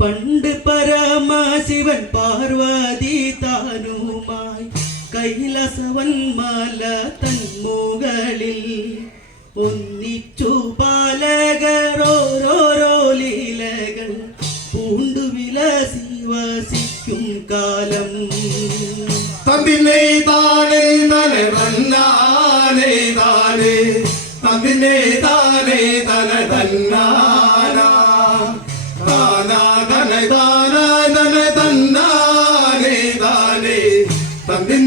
പണ്ട് പരമാശിവൻ പാർവതി താനുമായി കൈലസവന്മാല തന്മുകളിൽ ഒന്നിച്ചു പാലകരോരോരോ ലീലകൾ പൂണ്ടു വിലസി വസിക്കും കാലം തമ്പി നെയ്താനേ തലെ തന്നാനേ താനേ തമ്പി നെയ്താനേ തല തന്നാ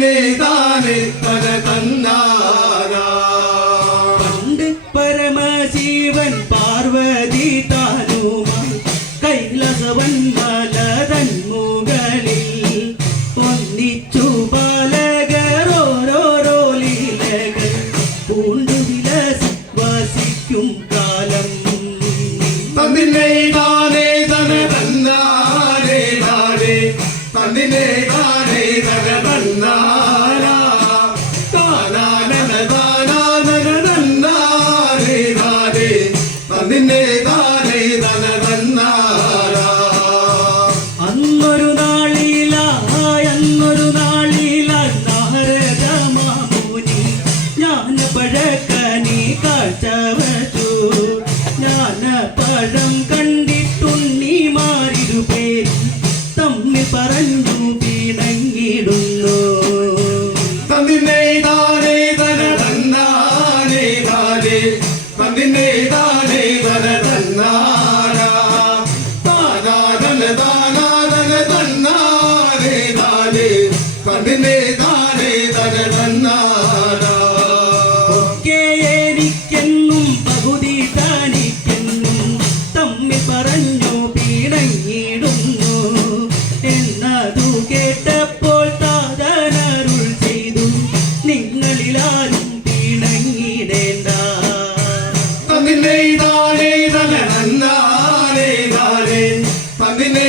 நெய்தானே பர தன்னாரா பண்டு பரமசிவன் பார்வதி தானுமான் கைலசவன் மலதன் மூகனில் பொன்னிச்சு பலகரோரோரோலிலகன் பூண்டு விலசி வசிக்கும் காலம் தந்தினை தானே தன தன்னாரே நாரே தந்தினை தான் தன்னாரே தாரே தந்தி தானே தன தன்னாரே ಬಂದಿನೇ